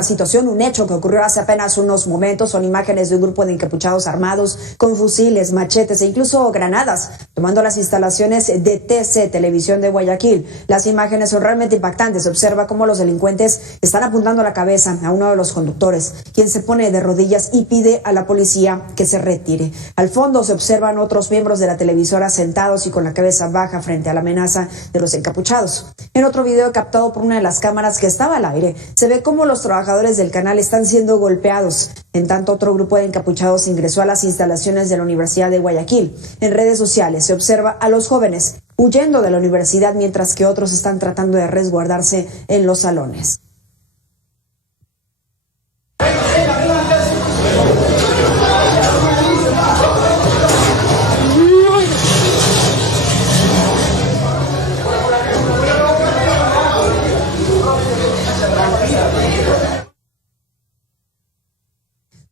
una situación, un hecho que ocurrió hace apenas unos momentos. Son imágenes de un grupo de encapuchados armados con fusiles, machetes e incluso granadas, tomando las instalaciones de TC, Televisión de Guayaquil. Las imágenes son realmente impactantes. Se observa cómo los delincuentes están apuntando la cabeza a uno de los conductores, quien se pone de rodillas y pide a la policía que se retire. Al fondo se observan otros miembros de la televisora sentados y con la cabeza baja frente a la amenaza de los encapuchados. En otro video captado por una de las cámaras que estaba al aire, se ve cómo los trabajadores del canal están siendo golpeados. En tanto, otro grupo de encapuchados ingresó a las instalaciones de la Universidad de Guayaquil. En redes sociales se observa a los jóvenes huyendo de la universidad, mientras que otros están tratando de resguardarse en los salones.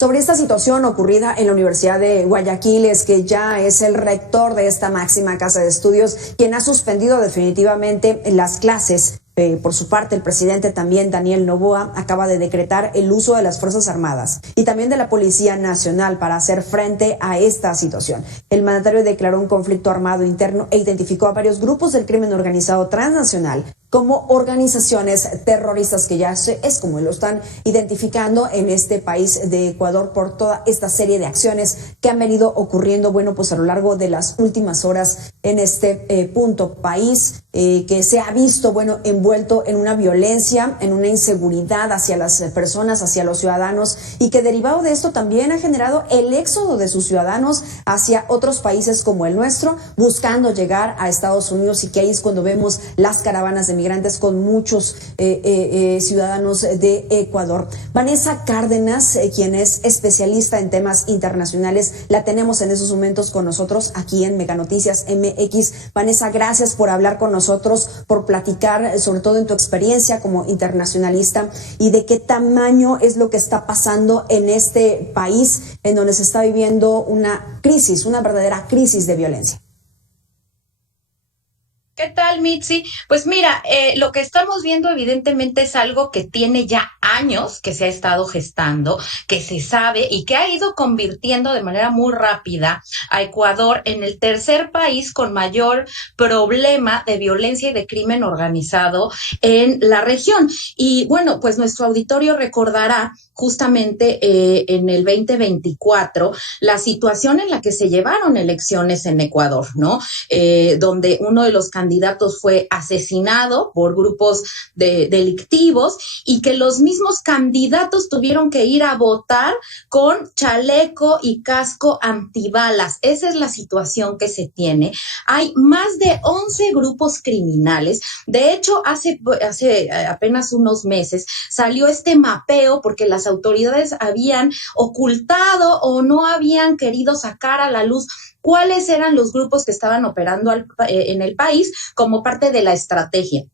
Sobre esta situación ocurrida en la Universidad de Guayaquil, es que ya es el rector de esta máxima casa de estudios quien ha suspendido definitivamente las clases. Por su parte, el presidente también, Daniel Noboa, acaba de decretar el uso de las Fuerzas Armadas y también de la Policía Nacional para hacer frente a esta situación. El mandatario declaró un conflicto armado interno e identificó a varios grupos del crimen organizado transnacional como organizaciones terroristas, que ya es como lo están identificando en este país de Ecuador por toda esta serie de acciones que han venido ocurriendo, pues a lo largo de las últimas horas en este país que se ha visto, envuelto en una violencia, en una inseguridad hacia las personas, hacia los ciudadanos, y que derivado de esto también ha generado el éxodo de sus ciudadanos hacia otros países como el nuestro, buscando llegar a Estados Unidos, y que ahí es cuando vemos las caravanas de migrantes con muchos ciudadanos de Ecuador. Vanessa Cárdenas, quien es especialista en temas internacionales, la tenemos en esos momentos con nosotros aquí en Mega Noticias MX. Vanessa, gracias por hablar con nosotros, por platicar sobre todo en tu experiencia como internacionalista y de qué tamaño es lo que está pasando en este país en donde se está viviendo una crisis, una verdadera crisis de violencia. ¿Qué tal, Mitzi? Pues mira, lo que estamos viendo evidentemente es algo que tiene ya años que se ha estado gestando, que se sabe y que ha ido convirtiendo de manera muy rápida a Ecuador en el tercer país con mayor problema de violencia y de crimen organizado en la región. Y pues nuestro auditorio recordará justamente en el 2024 la situación en la que se llevaron elecciones en Ecuador, ¿no? Donde uno de los candidatos fue asesinado por grupos delictivos, y que los mismos candidatos tuvieron que ir a votar con chaleco y casco antibalas. Esa es la situación que se tiene. Hay más de 11 grupos criminales. De hecho, hace apenas unos meses salió este mapeo porque las autoridades habían ocultado o no habían querido sacar a la luz cuáles eran los grupos que estaban operando en el país como parte de la estrategia.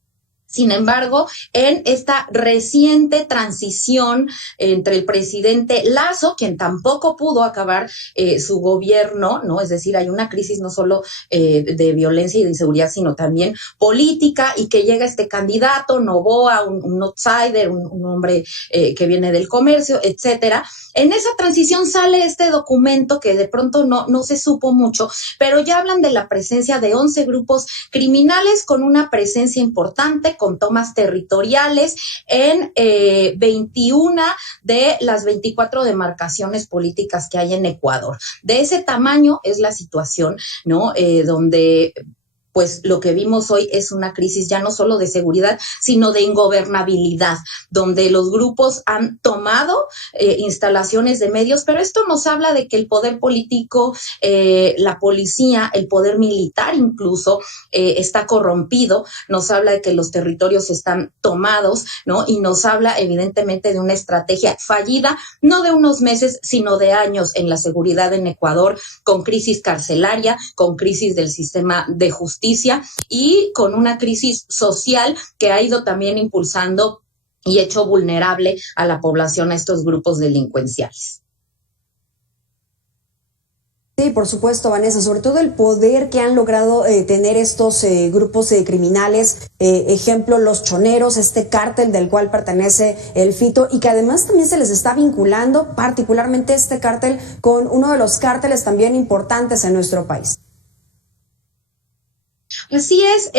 Sin embargo, en esta reciente transición entre el presidente Lasso, quien tampoco pudo acabar su gobierno, ¿no? Es decir, hay una crisis no solo de violencia y de inseguridad, sino también política, y que llega este candidato, Noboa, un outsider, un hombre que viene del comercio, etcétera. En esa transición sale este documento que de pronto no se supo mucho, pero ya hablan de la presencia de 11 grupos criminales con una presencia importante, con tomas territoriales en 21 de las 24 demarcaciones políticas que hay en Ecuador. De ese tamaño es la situación, ¿no? Donde pues lo que vimos hoy es una crisis ya no solo de seguridad, sino de ingobernabilidad, donde los grupos han tomado instalaciones de medios, pero esto nos habla de que el poder político, la policía, el poder militar incluso, está corrompido, nos habla de que los territorios están tomados, ¿no? Y nos habla evidentemente de una estrategia fallida, no de unos meses, sino de años en la seguridad en Ecuador, con crisis carcelaria, con crisis del sistema de justicia, y con una crisis social que ha ido también impulsando y hecho vulnerable a la población, a estos grupos delincuenciales. Sí, por supuesto, Vanessa, sobre todo el poder que han logrado tener estos grupos criminales, ejemplo, los choneros, este cártel del cual pertenece el Fito, y que además también se les está vinculando, particularmente este cártel, con uno de los cárteles también importantes en nuestro país. Así es,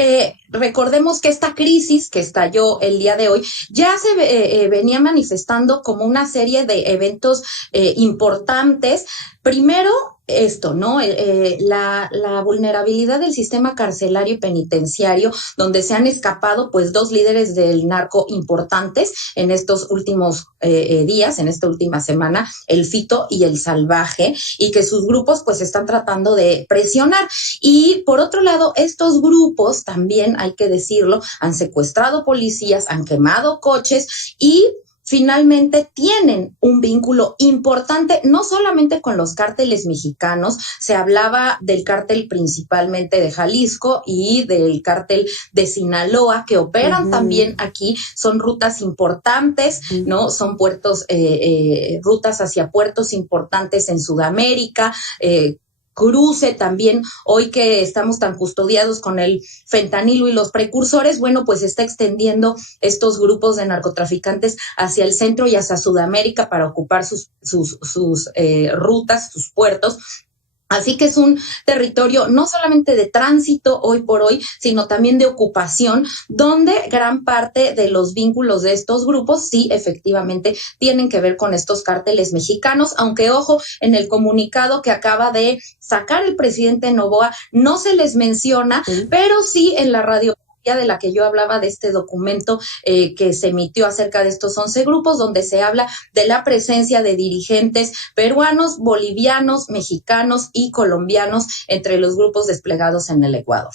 recordemos que esta crisis que estalló el día de hoy ya se venía manifestando como una serie de eventos importantes. Primero, esto, ¿no? La vulnerabilidad del sistema carcelario y penitenciario, donde se han escapado pues dos líderes del narco importantes en estos últimos días, en esta última semana, el Fito y el Salvaje, y que sus grupos pues están tratando de presionar. Y por otro lado, estos grupos también, hay que decirlo, han secuestrado policías, han quemado coches y finalmente tienen un vínculo importante, no solamente con los cárteles mexicanos. Se hablaba del cártel principalmente de Jalisco y del cártel de Sinaloa, que operan también aquí. Son rutas importantes, ¿no? Son puertos, rutas hacia puertos importantes en Sudamérica, cruce también, hoy que estamos tan custodiados con el fentanilo y los precursores, bueno, pues está extendiendo estos grupos de narcotraficantes hacia el centro y hacia Sudamérica para ocupar sus rutas, sus puertos. Así que es un territorio no solamente de tránsito hoy por hoy, sino también de ocupación, donde gran parte de los vínculos de estos grupos sí efectivamente tienen que ver con estos cárteles mexicanos, aunque ojo, en el comunicado que acaba de sacar el presidente Noboa no se les menciona, pero sí en la radio de la que yo hablaba, de este documento que se emitió acerca de estos 11 grupos, donde se habla de la presencia de dirigentes peruanos, bolivianos, mexicanos y colombianos entre los grupos desplegados en el Ecuador.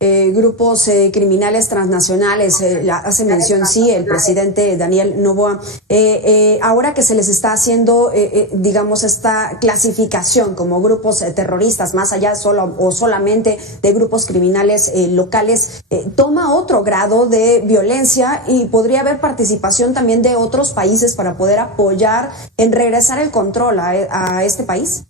Grupos criminales transnacionales, hace mención, sí, el presidente Daniel Noboa. Ahora que se les está haciendo, digamos, esta clasificación como grupos terroristas, más allá solo o solamente de grupos criminales locales, toma otro grado de violencia y podría haber participación también de otros países para poder apoyar en regresar el control a este país.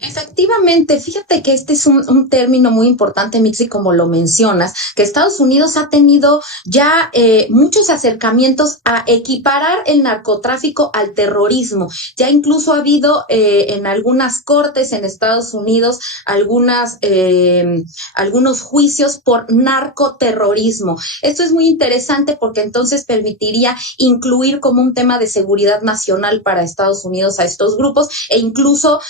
Efectivamente, fíjate que este es un término muy importante, Mixi, como lo mencionas, que Estados Unidos ha tenido ya muchos acercamientos a equiparar el narcotráfico al terrorismo. Ya incluso ha habido en algunas cortes en Estados Unidos algunos juicios por narcoterrorismo. Esto es muy interesante porque entonces permitiría incluir como un tema de seguridad nacional para Estados Unidos a estos grupos e incluso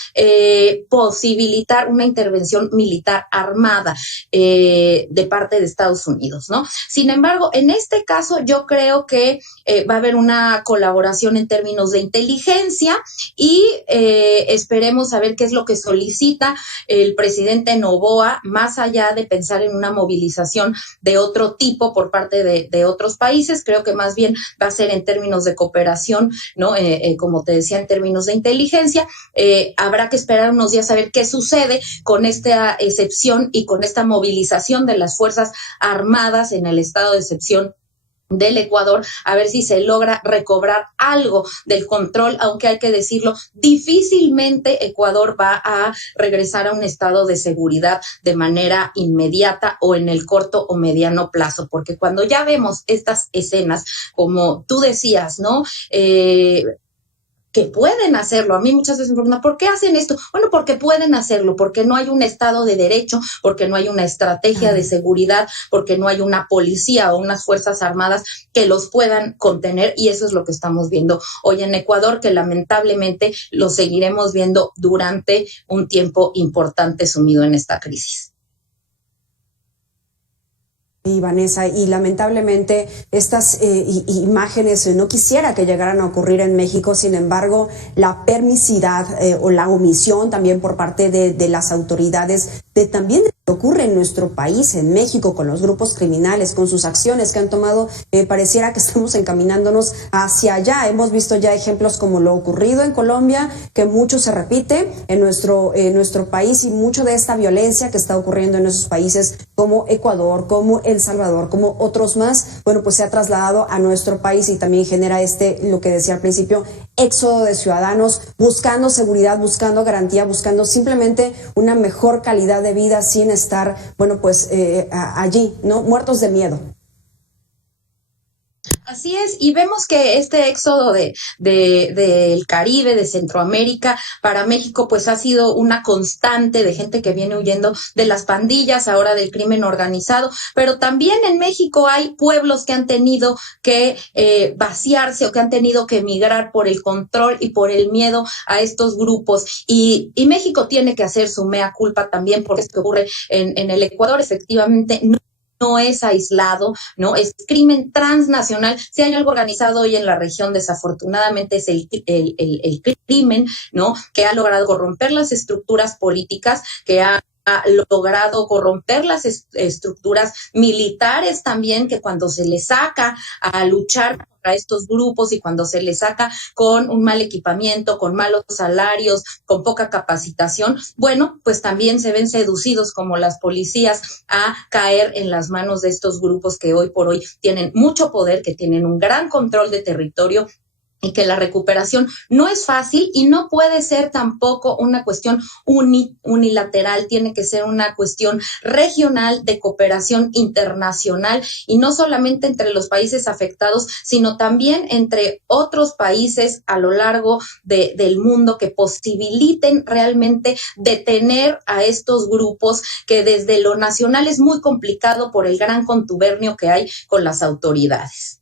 posibilitar una intervención militar armada de parte de Estados Unidos, ¿no? Sin embargo, en este caso yo creo que va a haber una colaboración en términos de inteligencia y esperemos a ver qué es lo que solicita el presidente Noboa, más allá de pensar en una movilización de otro tipo por parte de otros países. Creo que más bien va a ser en términos de cooperación, ¿no? Como te decía, en términos de inteligencia. Habrá que esperar unos días a ver qué sucede con esta excepción y con esta movilización de las Fuerzas Armadas en el estado de excepción del Ecuador, a ver si se logra recobrar algo del control, aunque hay que decirlo, difícilmente Ecuador va a regresar a un estado de seguridad de manera inmediata o en el corto o mediano plazo, porque cuando ya vemos estas escenas, como tú decías, ¿no? Que pueden hacerlo. A mí muchas veces me preguntan, ¿por qué hacen esto? Bueno, porque pueden hacerlo, porque no hay un Estado de Derecho, porque no hay una estrategia de seguridad, porque no hay una policía o unas fuerzas armadas que los puedan contener, y eso es lo que estamos viendo hoy en Ecuador, que lamentablemente lo seguiremos viendo durante un tiempo importante sumido en esta crisis. Y Vanessa, y lamentablemente estas imágenes no quisiera que llegaran a ocurrir en México. Sin embargo, la permisidad o la omisión también por parte de las autoridades de también que ocurre en nuestro país, en México, con los grupos criminales, con sus acciones que han tomado, pareciera que estamos encaminándonos hacia allá. Hemos visto ya ejemplos como lo ocurrido en Colombia, que mucho se repite en nuestro país, y mucho de esta violencia que está ocurriendo en esos países como Ecuador, como El Salvador, como otros más, bueno, pues se ha trasladado a nuestro país y también genera lo que decía al principio, éxodo de ciudadanos buscando seguridad, buscando garantía, buscando simplemente una mejor calidad de vida sin estar, bueno, pues allí, ¿no? Muertos de miedo. Así es, y vemos que este éxodo del Caribe, de Centroamérica, para México, pues ha sido una constante de gente que viene huyendo de las pandillas, ahora del crimen organizado, pero también en México hay pueblos que han tenido que vaciarse o que han tenido que emigrar por el control y por el miedo a estos grupos, y México tiene que hacer su mea culpa también por esto que ocurre en el Ecuador. Efectivamente, no es aislado, ¿no? Es crimen transnacional. Si hay algo organizado hoy en la región, desafortunadamente es el crimen, ¿no? Que ha logrado corromper las estructuras políticas, que ha logrado corromper las estructuras militares también, que cuando se les saca a luchar contra estos grupos y cuando se les saca con un mal equipamiento, con malos salarios, con poca capacitación, bueno, pues también se ven seducidos como las policías a caer en las manos de estos grupos que hoy por hoy tienen mucho poder, que tienen un gran control de territorio, y que la recuperación no es fácil y no puede ser tampoco una cuestión unilateral, tiene que ser una cuestión regional de cooperación internacional, y no solamente entre los países afectados, sino también entre otros países a lo largo del mundo, que posibiliten realmente detener a estos grupos, que desde lo nacional es muy complicado por el gran contubernio que hay con las autoridades.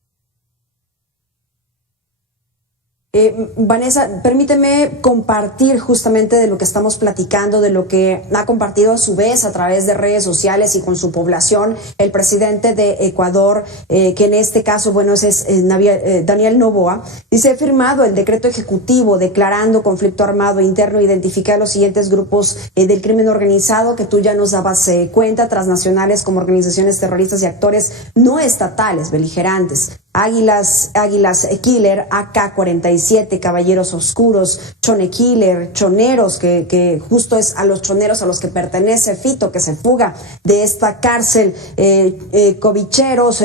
Vanessa, permíteme compartir justamente de lo que estamos platicando, de lo que ha compartido a su vez a través de redes sociales y con su población el presidente de Ecuador, que en este caso, bueno, es Daniel Noboa. Dice: he firmado el decreto ejecutivo declarando conflicto armado interno, identifica los siguientes grupos del crimen organizado, que tú ya nos dabas cuenta, transnacionales como organizaciones terroristas y actores no estatales beligerantes. Águilas Killer, AK-47, Caballeros Oscuros, Chone Killer, Choneros, que justo es a los choneros a los que pertenece Fito, que se fuga de esta cárcel, Covicheros,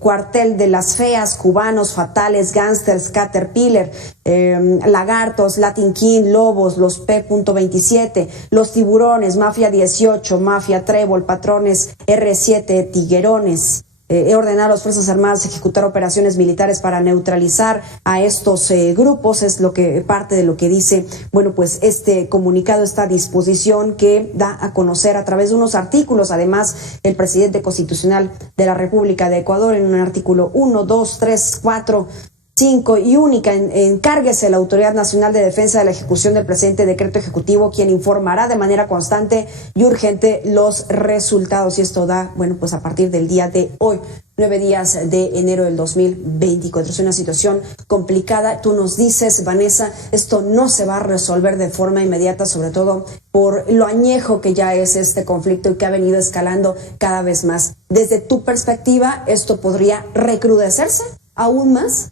Cuartel de las Feas, Cubanos, Fatales, Gangsters, Caterpillar, Lagartos, Latin King, Lobos, los P.27, los Tiburones, Mafia 18, Mafia Trébol, Patrones, R7, Tiguerones. He ordenado a las Fuerzas Armadas ejecutar operaciones militares para neutralizar a estos grupos. Es parte de lo que dice, bueno, pues este comunicado, esta disposición que da a conocer a través de unos artículos. Además, el presidente constitucional de la República de Ecuador, en un artículo 1, 2, 3, 4, 5 y única, encárguese la Autoridad Nacional de Defensa de la ejecución del presente decreto ejecutivo, quien informará de manera constante y urgente los resultados. Y esto da, bueno, pues a partir del día de hoy, 9 días de enero del 2024. Es una situación complicada. Tú nos dices, Vanessa, esto no se va a resolver de forma inmediata, sobre todo por lo añejo que ya es este conflicto y que ha venido escalando cada vez más. Desde tu perspectiva, ¿esto podría recrudecerse aún más?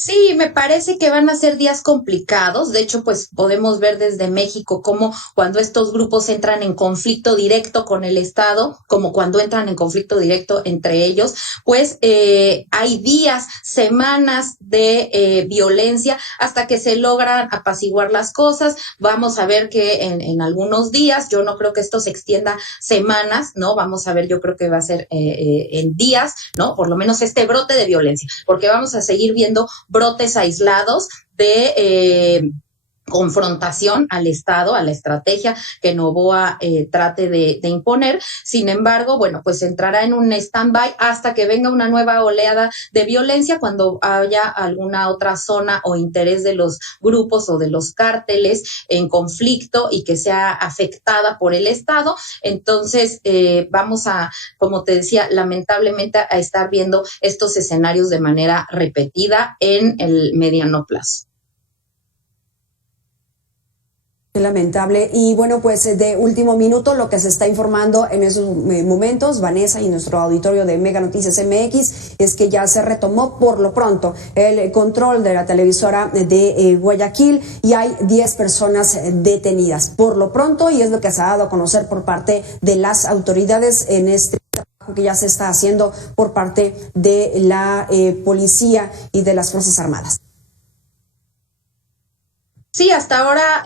Sí, me parece que van a ser días complicados. De hecho, pues podemos ver desde México cómo cuando estos grupos entran en conflicto directo con el Estado, como cuando entran en conflicto directo entre ellos, pues hay días, semanas de violencia hasta que se logran apaciguar las cosas. Vamos a ver que en algunos días, yo no creo que esto se extienda semanas, ¿no? Vamos a ver, yo creo que va a ser en días, ¿no? Por lo menos este brote de violencia, porque vamos a seguir viendo brotes aislados de confrontación al Estado, a la estrategia que Noboa trate de imponer. Sin embargo, bueno, pues entrará en un stand-by hasta que venga una nueva oleada de violencia, cuando haya alguna otra zona o interés de los grupos o de los cárteles en conflicto y que sea afectada por el Estado. Entonces, vamos a, como te decía, lamentablemente a estar viendo estos escenarios de manera repetida en el mediano plazo. Qué lamentable. Y bueno, pues de último minuto, lo que se está informando en esos momentos, Vanessa, y nuestro auditorio de Mega Noticias MX, es que ya se retomó por lo pronto el control de la televisora de Guayaquil y hay 10 personas detenidas. Por lo pronto, y es lo que se ha dado a conocer por parte de las autoridades en este trabajo que ya se está haciendo por parte de la policía y de las Fuerzas Armadas. Sí, hasta ahora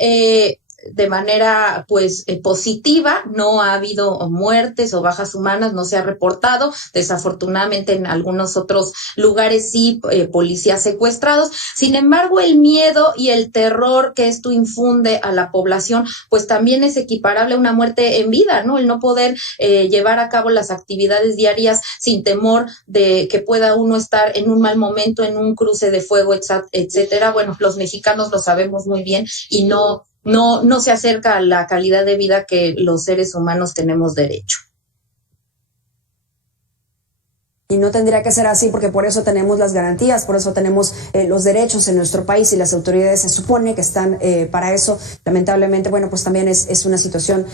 de manera pues positiva, no ha habido muertes o bajas humanas, no se ha reportado. Desafortunadamente en algunos otros lugares sí, policías secuestrados. Sin embargo, el miedo y el terror que esto infunde a la población, pues también es equiparable a una muerte en vida, ¿no? El no poder llevar a cabo las actividades diarias sin temor de que pueda uno estar en un mal momento, en un cruce de fuego, etcétera. Bueno, los mexicanos lo sabemos muy bien y no se acerca a la calidad de vida que los seres humanos tenemos derecho. Y no tendría que ser así, porque por eso tenemos las garantías, por eso tenemos los derechos en nuestro país y las autoridades se supone que están para eso. Lamentablemente, bueno, pues también es una situación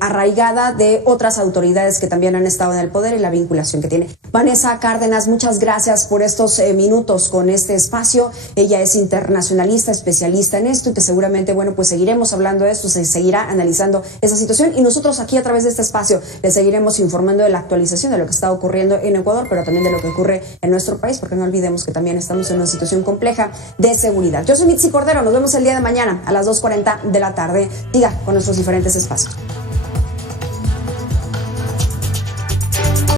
arraigada de otras autoridades que también han estado en el poder y la vinculación que tiene. Vanessa Cárdenas, muchas gracias por estos minutos con este espacio. Ella es internacionalista, especialista en esto y que seguramente, bueno, pues seguiremos hablando de esto, se seguirá analizando esa situación y nosotros aquí a través de este espacio le seguiremos informando de la actualización de lo que está ocurriendo en Ecuador, pero también de lo que ocurre en nuestro país, porque no olvidemos que también estamos en una situación compleja de seguridad. Yo soy Mitzi Cordero, nos vemos el día de mañana a las 2:40 de la tarde. Siga con nuestros diferentes espacios.